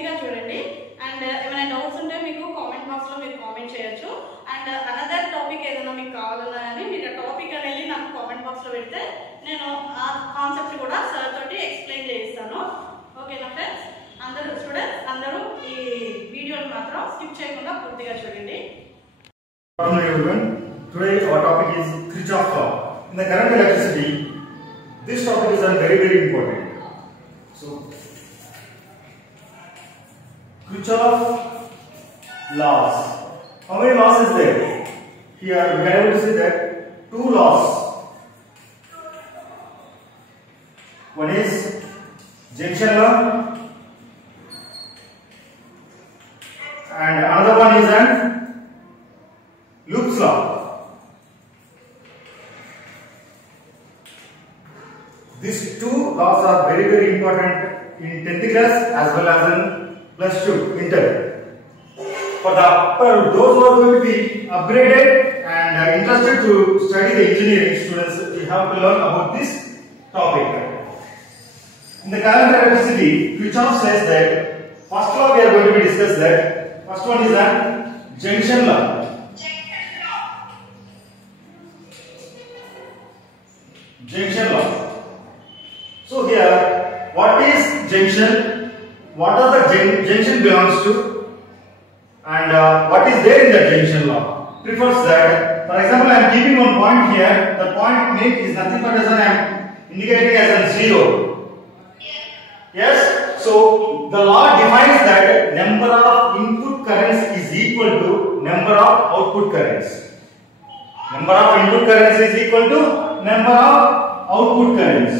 పూర్తిగా చూడండి. అండ్ ఏమైనా డౌట్స్ ఉంటే మీకు కామెంట్ బాక్స్ లో మీరు కామెంట్ చేయొచ్చు. అండ్ అనదర్ టాపిక్ ఏదైనా మీకు కావాలన్నా కానీ మీరు ఆ టాపిక్ అనేది నాకు కామెంట్ బాక్స్ లో పెడితే నేను ఆ కాన్సెప్ట్ కూడా సార్ తోటి ఎక్స్ప్లెయిన్ చేయిస్తాను. ఓకేనా ఫ్రెండ్స్? అందరూ స్టూడెంట్స్ అందరూ ఈ వీడియోని మాత్రం స్కిప్ చేయకుండా పూర్తిగా చూడండి. Good afternoon everyone. Today our topic is Kirchhoff law. In the current electricity, this topic is very important. So, Kirchhoff laws. How many laws is there? Here we are able to see that two laws. One is junction law, and another one is an Loops law. These two laws are very important in 10th class as well as in +2 inter. For those who are going to be upgraded and interested to study the engineering students, we have to learn about this topic. In the current electricity, Kirchhoff says that first law we are going to be discuss that. First one is an junction law. Junction law. So here, what is junction? What are the junction belongs to? And what is there in the junction law? Prefers that. For example, I am keeping one point here. The point name is nothing but as I am indicating as a 0. Yes. So the law defines that number of input currents is equal to number of output currents. Number of input currents is equal to number of output currents.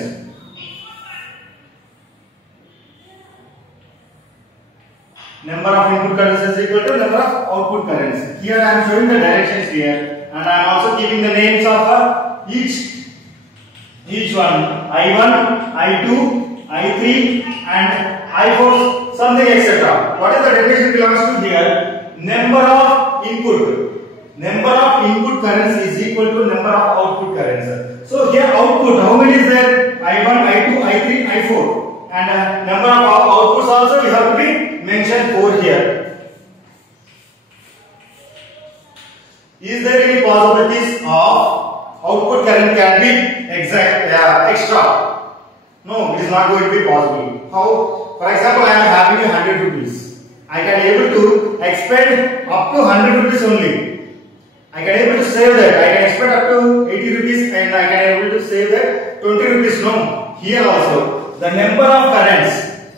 Number of input currents is equal to number of output currents. Here I am showing the directions here, and I am also giving the names of each one. I1, I2, I3, and I4, something etc. What is the definition belongs to here? Number of input. Number of input currents is equal to number of output currents. So here output, how many is there? I1, I2, I3, I4. And number of outputs also we have to be mentioned 4 here. Is there any possibilities of output current can be extra? No, it is not going to be possible. How? For example, I am having 100 rupees. I can able to expend up to 100 rupees only. I can able to save that. I can expect up to 80 rupees and I can able to save that 20 rupees. No. Here also, the number of currents,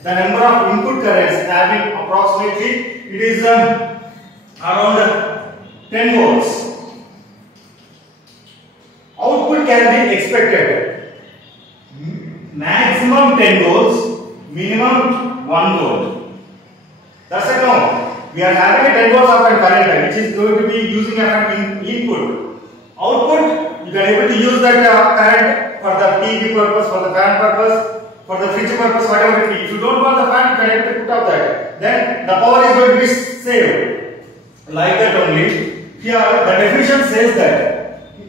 the number of input currents having approximately, it is around 10 volts. Output can be expected. Maximum 10 volts, minimum 1 volt. That's it. No. We are having a 10 volts of a current which is going to be using an input. Output, you can able to use that current for the TV purpose, for the fan purpose, for the fridge purpose, whatever it be. If you don't want the fan, you can able to put up that. Then the power is going to be saved. Like that only. Here the definition says that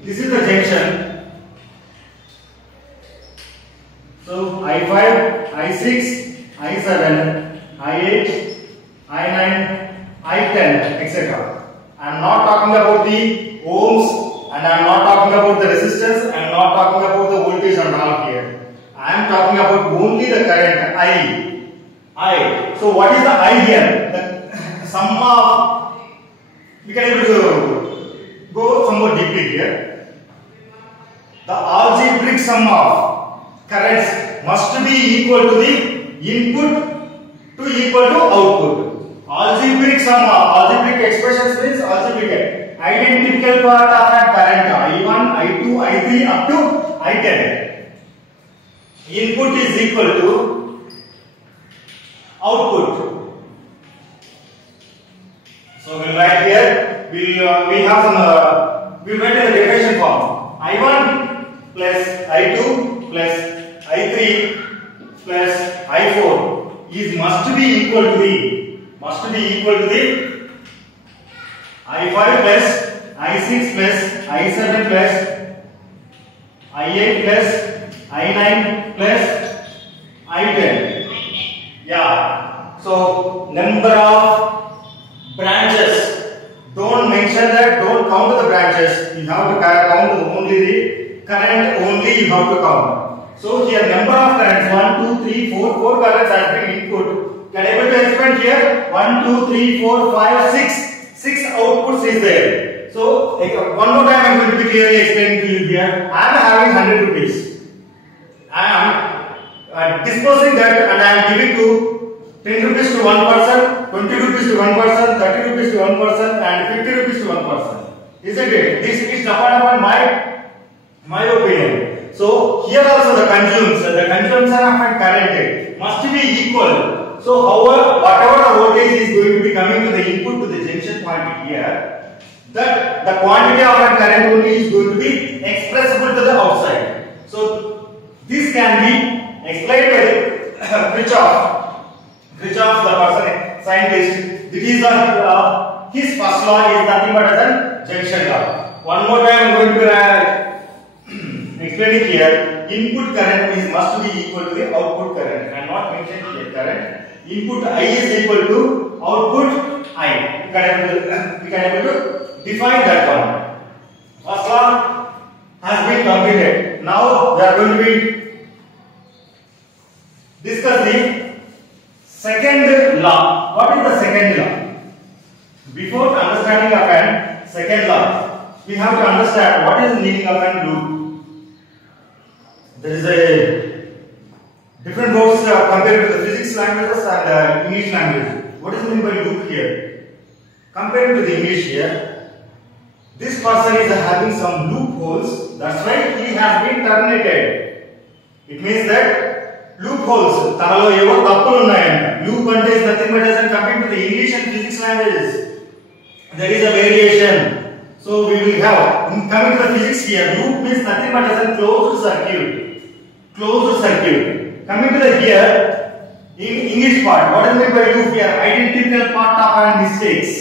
this is the junction. So I5, I6, I7, I8, I9, I10, etc. I am not talking about the ohms and I am not talking about the resistance. I am not talking about the voltage and all here. I am talking about only the current I. So what is the I here? The sum of, we can able to go somewhat deeply here. The algebraic sum of currents must be equal to the input to equal to output. Algebraic sum of algebraic expressions means algebraic identical part of a current I1, I2, I3 up to I10. Input is equal to output. So we'll write here. We'll have some. We'll write in the definition form. I1 plus I2 plus I3 plus I4 is must be equal to the I5 plus I6 plus I7 plus I8 plus I9 plus I10. Yeah. So number of branches. Don't mention that. Don't count the branches. You have to count only the current. Only you have to count. So here number of currents 1, 2, 3, 4. 4 currents has been input. Can able to expand here? 1, 2, 3, 4, 5, 6. 6 outputs is there. So one more time I am going to be clearly explaining to you here. I am having 100 rupees. I am disposing that and I am giving to 10 rupees to one person, 20 rupees to one person, 30 rupees to one person, and 50 rupees to one person. Isn't it? This is dependent upon my opinion. So here also the consumption of a current must be equal. So however, whatever the voltage is going to be coming to the input to the junction point here, that the quantity of a current only is going to be expressible to the outside. So this can be explained by Kirchhoff, the person scientist. This is his first law is nothing but as a junction law. One more time I am going to explain it here. Input current must be equal to the output current. I am not mentioning here current. Input I is equal to output I. We can able to define that one. First law has been completed. Now we are going to be discussing second law. What is the second law? Before understanding a second law, we have to understand what is the meaning of a loop. There is a different words compared to the physics languages and English language. What is meant by loop here? Compared to the English here, this person is having some loopholes. That's why he has been terminated. It means that loopholes. Tanalo evo tappulu unnayanta. Loop ante is nothing but as compared to the English and physics languages. There is a variation. So we will have coming to the physics here. Loop means nothing but as a closed circuit. Closed circuit. Coming to the here in English part. What is meant by loop here? Identical part of mistakes.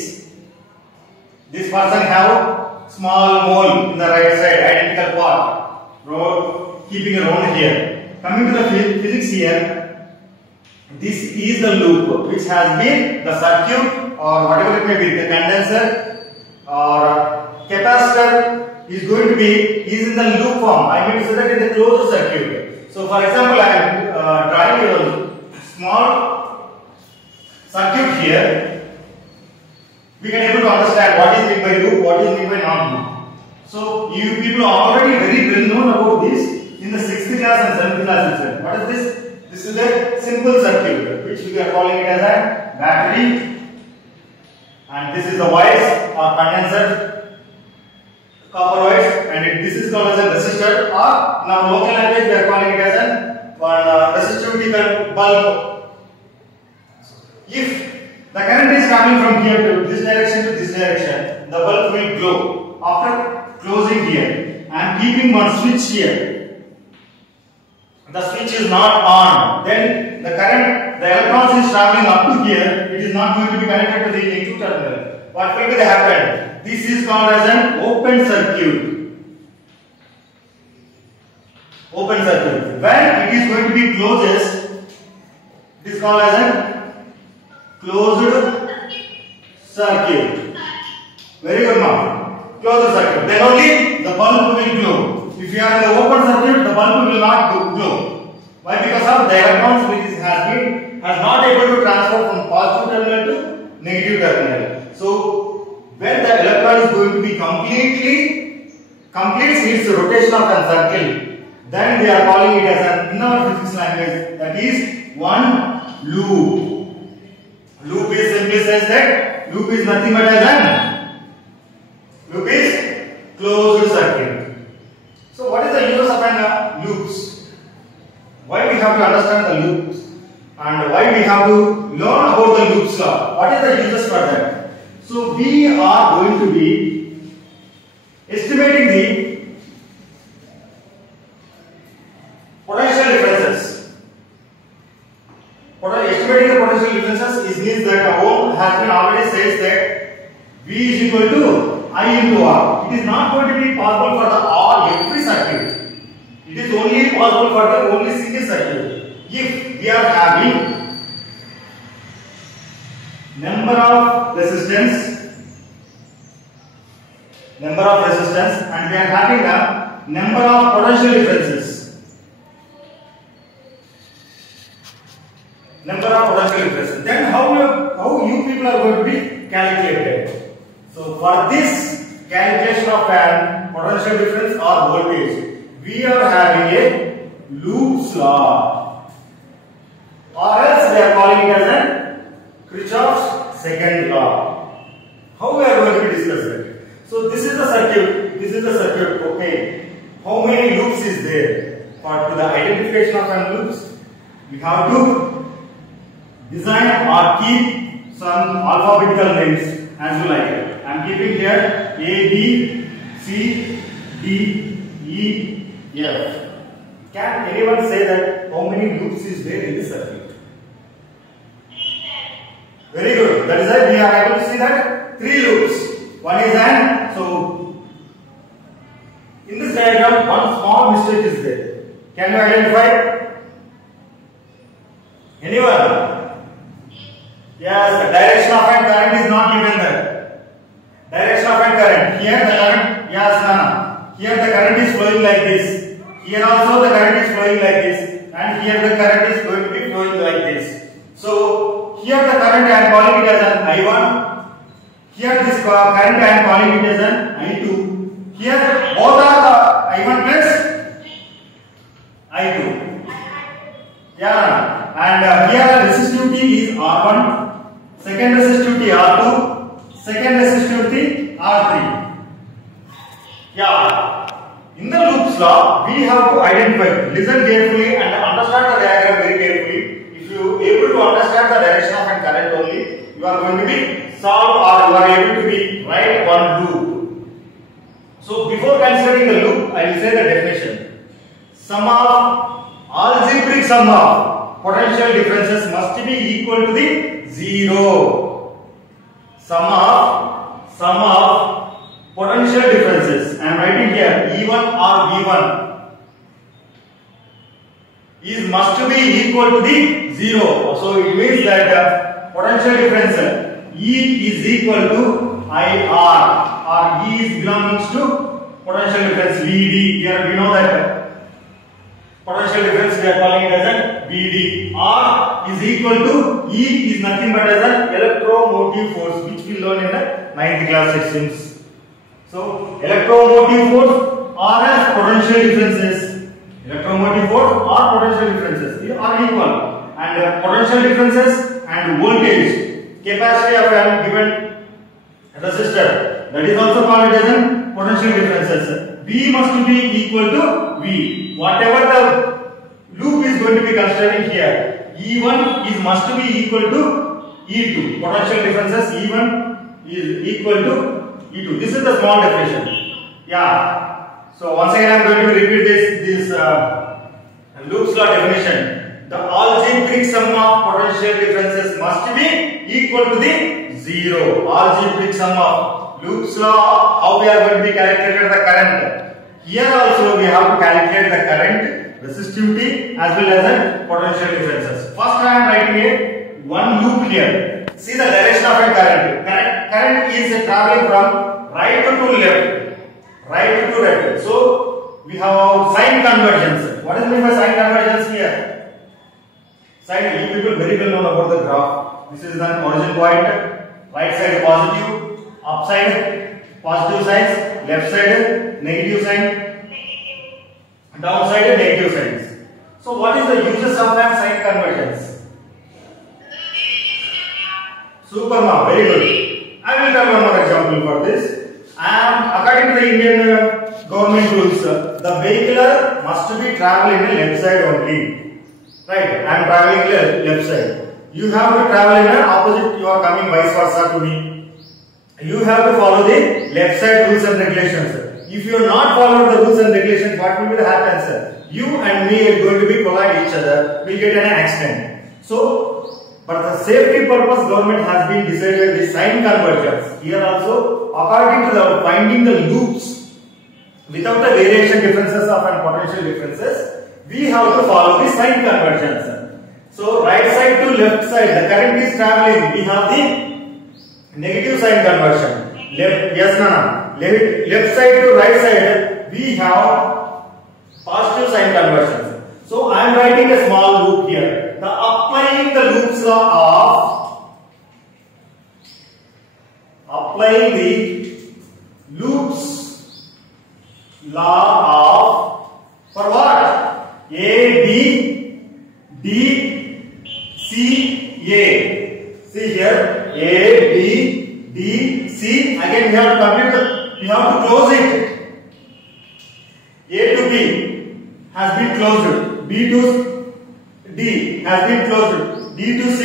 This person have small mole in the right side, identical part, keeping around here. Coming to the physics here, this is the loop which has been the circuit or whatever it may be, the condenser or capacitor is going to be in the loop form. I mean to say that in the closed circuit. So for example, I am drawing a small circuit here. We can able to understand what is meant by loop, what is meant by non-loop. So you people are already very well known about this in the 6th class and 7th class itself. What is this? This is a simple circuit which we are calling it as a battery, and this is the wires or condenser, copper wires, and this is called as a resistor, or in our local language we are calling it as a resistivity bulb. If the current is coming from here to this direction to this direction, the bulb will glow. After closing here, I am keeping one switch here. The switch is not on. Then the current, the electrons is traveling up to here. It is not going to be connected to the negative terminal. What will happen? This is called as an open circuit. Open circuit. When it is going to be closest, it is called as an closed circuit. Very good, ma'am. Closed circuit. Then only the bulb will glow. If you are in the open circuit, the bulb will not glow. Why? Because of the electrons which has not able to transfer from positive terminal to negative terminal. So when the electron is going to be completes its rotation of a circle, then we are calling it as an, in our physics language, that is one loop. Loop is simply says that loop is nothing but as an loop is closed circuit. So what is the use of loops? Why we have to understand the loops and why we have to learn about the loops law? What is the uses for that? So we are going to be estimating the potential differences. Estimating the potential differences means that Ohm has been already says that V is equal to I into R. It is not going to be possible for the every circuit. It is only possible for the only single circuit. If we are having number of resistance, and we are having the number of potential differences. Then how you people are going to be calculated? So for this calculation of an potential difference or voltage, we are having a Loops law, or else we are calling it as a Kirchhoff's second law. How we are going to be discussing? So this is the circuit. Okay, how many loops is there? For to the identification of an loops, we have to design or keep some alphabetical names as you like. I am keeping here A, B, C, D, E, F. Can anyone say that how many loops is there in this circuit? Very good. That is why we are able to see that 3 loops. One is so in this diagram one small mistake is there. Can you identify? Anyone? Yes, the direction of an current is not given there. Direction of an current. Here the current, yes, Nana. Here the current is flowing like this. Here also the current is flowing like this. And here the current is going to be flowing like this. So here the current I am calling it as an I1. Here this current I am calling it as an I2. Here both are the I1 plus I2. Yeah. And here the resistivity is R1. Second resistivity R2. Second resistivity R3. Yeah. In the Loops law, we have to identify. Listen carefully and understand the diagram very carefully. If you are able to understand the direction of a current only, you are going to be solve or you are able to be write one loop. So before considering the loop, I will say the definition. Algebraic sum of potential differences must be equal to the 0. Sum of potential differences. I am writing here E1 or V1 must be equal to the 0. So it means that potential difference E is equal to IR, or E belongs to potential difference VD. Here we know that potential difference we are calling it as a VD. R is equal to E is nothing but as an electromotive force, which we learn in the 9th class sections. So electromotive force or as potential differences. Electromotive force or potential differences, they are equal, and potential differences and voltage, capacity of a given resistor, that is also called as a potential differences. V must be equal to V. Whatever the loop is going to be considering here, E1 must be equal to E2. Potential differences E1 is equal to E2. This is the small definition. Yeah. So once again I am going to repeat this Loops law definition. The algebraic sum of potential differences must be equal to the 0. Algebraic sum of Loops law. How we are going to be calculated the current? Here also we have to calculate the current, resistivity as well as the potential differences. First I am writing one loop here. See the direction of a current. Current is traveling from right to left. Right to left. So we have sign convergence. What is meant by sign convergence here? Sign, you people very well know about the graph. This is an origin point. Right side positive, up side positive signs, left side negative sign, down side negative signs. So what is the uses of that sign convergence? Super, very good. I will tell one more example for this. According to the Indian government rules, the vehicular must be traveling in the left side only. Right? I am traveling in the left side. You have to travel in the opposite. You are coming vice versa to me. You have to follow the left side rules and regulations. If you are not following the rules and regulations, what will be happen, sir? You and me are going to be collide each other. We will get an accident. So, for the safety purpose, government has been decided the sign convergence. Here also, according to the finding the loops without the variation differences of and potential differences, we have to follow the sign convergence. So right side to left side, the current is traveling. We have the negative sign conversion. Left, yes, Nana. Left side to right side, we have positive sign conversions. So I am writing a small loop here. The applying the loops law of for what? A, B, D, C, A. See here, A, B, D, C. Again, we have to complete we have to close it. A to B has been closed. B to D has been closed. D to C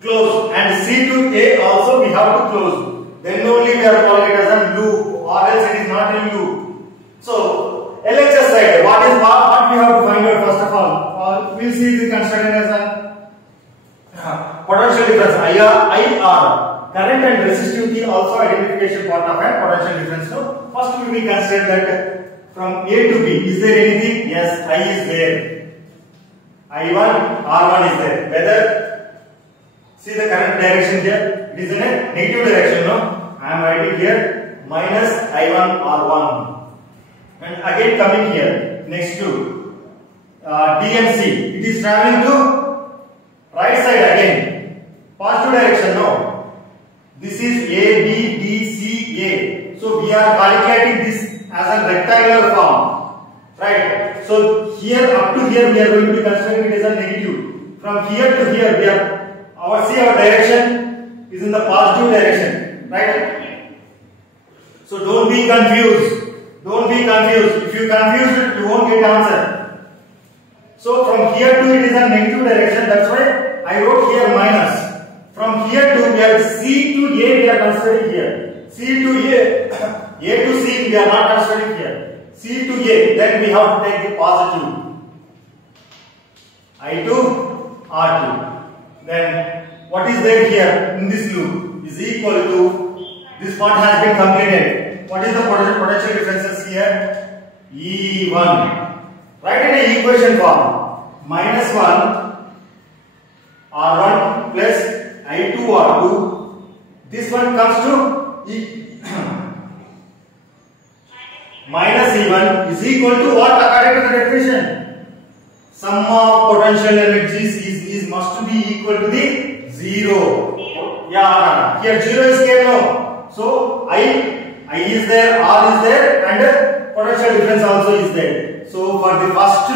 closed, and C to A also we have to close. Then only we are calling it as a loop, or else it is not a loop. So LHS side, what we have to find out first of all? We'll see the construction as a potential difference IR. Current and resistivity also identification part of a potential difference. So first we will consider that from A to B. Is there anything? Yes, I is there. I1, R1 is there. Whether see the current direction here, it is in a negative direction. No, I am writing here minus I1 R1. And again coming here next to D and C, it is traveling to right side again, positive direction. No. This is A, B, D, C, A. So we are calculating this as a rectangular form, right? So here up to here we are going to be considering it as a negative. From here to here we are our direction is in the positive direction, right? So don't be confused. Don't be confused. If you confused, you won't get answer. So from here to it is a negative direction. That's why I wrote here minus. From here to C to A we are considering here. C to A to C we are not considering here. C to A, then we have to take the positive. I to R2. Then what is there here in this loop is equal to, this part has been completed. What is the potential differences here? E1. Write in an equation form. Minus 1 R1 plus I2 R2. This one comes to minus E1 is equal to what according to the definition? Sum of potential energies is must be equal to the 0. Yeah, here 0 is came now. So I is there, R is there, and potential difference also is there. So for the first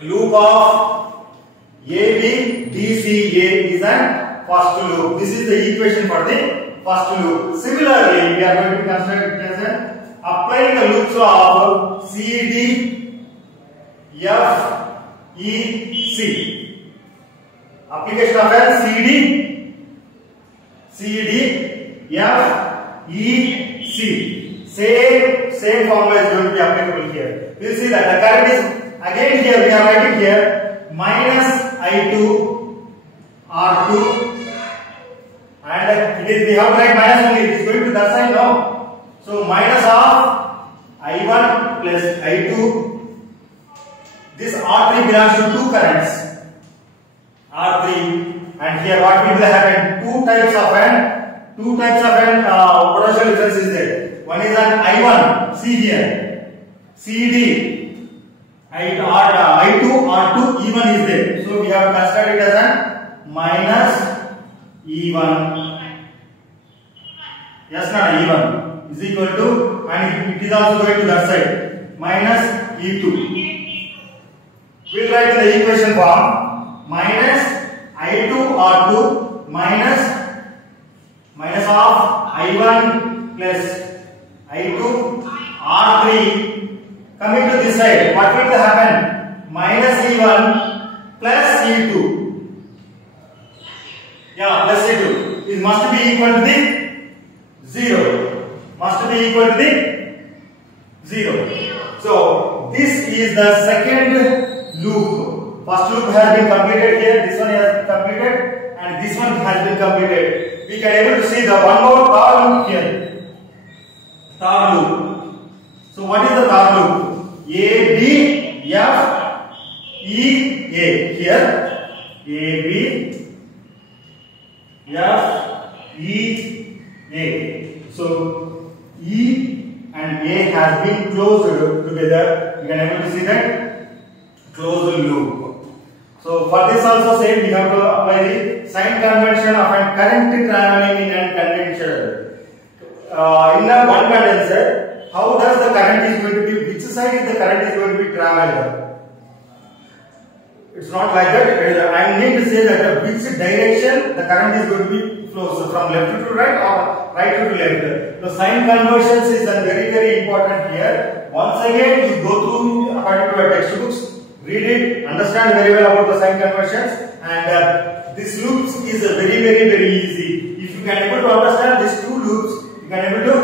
loop of AB, DCA is an first loop. This is the equation for the first loop. Similarly, we are going to consider it as an applying the loops of CD, F, E, C. Application of a CD, F, E, C. Same formula is going to be applicable here. We will see that the current is again here we are writing here minus I2 R2, and it is we have to write minus only. It is going to that side now. So minus of I1 plus I2. This R3 belongs to two currents. R3, and here what will happen? Two types of potential difference is there. One is an I1. See here. CD. I2 R2 E1 is there. So we have considered it as a minus E1. Yes, not E1 is equal to, and it is also going to that side, minus E2. We'll write in the equation form minus I2 R2 minus of I1 plus I2 R3. Coming to this side, what will happen? Minus E1 plus E2. Yeah, plus E2. It must be equal to the 0. Must be equal to the 0. So, this is the second loop. First loop has been completed here, this one has been completed, and this one has been completed. We can able to see the one more third loop here. Third loop. So what is the third loop? A, B, F, E, A. Here A, B, F, E, A. So E and A has been closed together. You can able to see that closed loop. So for this also same, we have to apply the sign convention of a current traveling in a condenser. In a one condenser, how does the current is going to be? Which side is the current is going to be traveled? It's not like that. I need to say that which direction the current is going to be flow. So from left to right or right to left. The sign conversions is very important here. Once again, you go through according to your textbooks, read it, understand very well about the sign conversions, and this loops is very easy. If you can able to understand these two loops, you can able to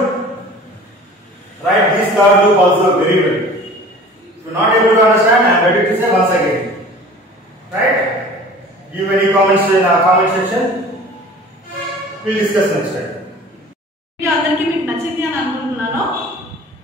write this curve loop also very well. If you are not able to understand, I am ready to say once again. Right? Give any comments in our comment section. We'll discuss next time. Video అందరికీ మీకు నచ్చింది అని అనుకుంటున్నాను.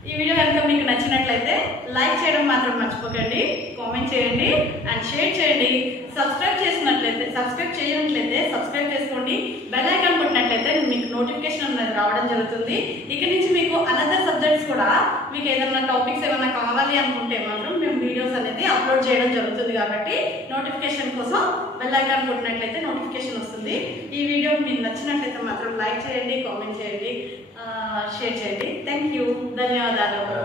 ఈ video కనుక మీకు నచ్చినట్లయితే like చేయడం మాత్రం మర్చిపోకండి, కామెంట్ చేయండి అండ్ షేర్ చేయండి. సబ్స్క్రైబ్ చేయనట్లయితే సబ్స్క్రైబ్ చేసుకోండి. బెల్ ఐకాన్ కొట్టినట్లయితే మీకు నోటిఫికేషన్ అనేది రావడం జరుగుతుంది. ఇక నుంచి మీకు అనదర్ సబ్జెక్ట్స్ కూడా మీకు ఏదైనా టాపిక్స్ ఏమైనా కావాలి అనుకుంటే మాత్రం మేము వీడియోస్ అనేది అప్లోడ్ చేయడం జరుగుతుంది. కాబట్టి నోటిఫికేషన్ కోసం బెల్ ఐకాన్ కొట్టినట్లయితే నోటిఫికేషన్ వస్తుంది. ఈ వీడియో మీకు నచ్చినట్లయితే మాత్రం లైక్ చేయండి, కామెంట్ చేయండి, షేర్ చేయండి. థ్యాంక్ యూ, ధన్యవాదాలు.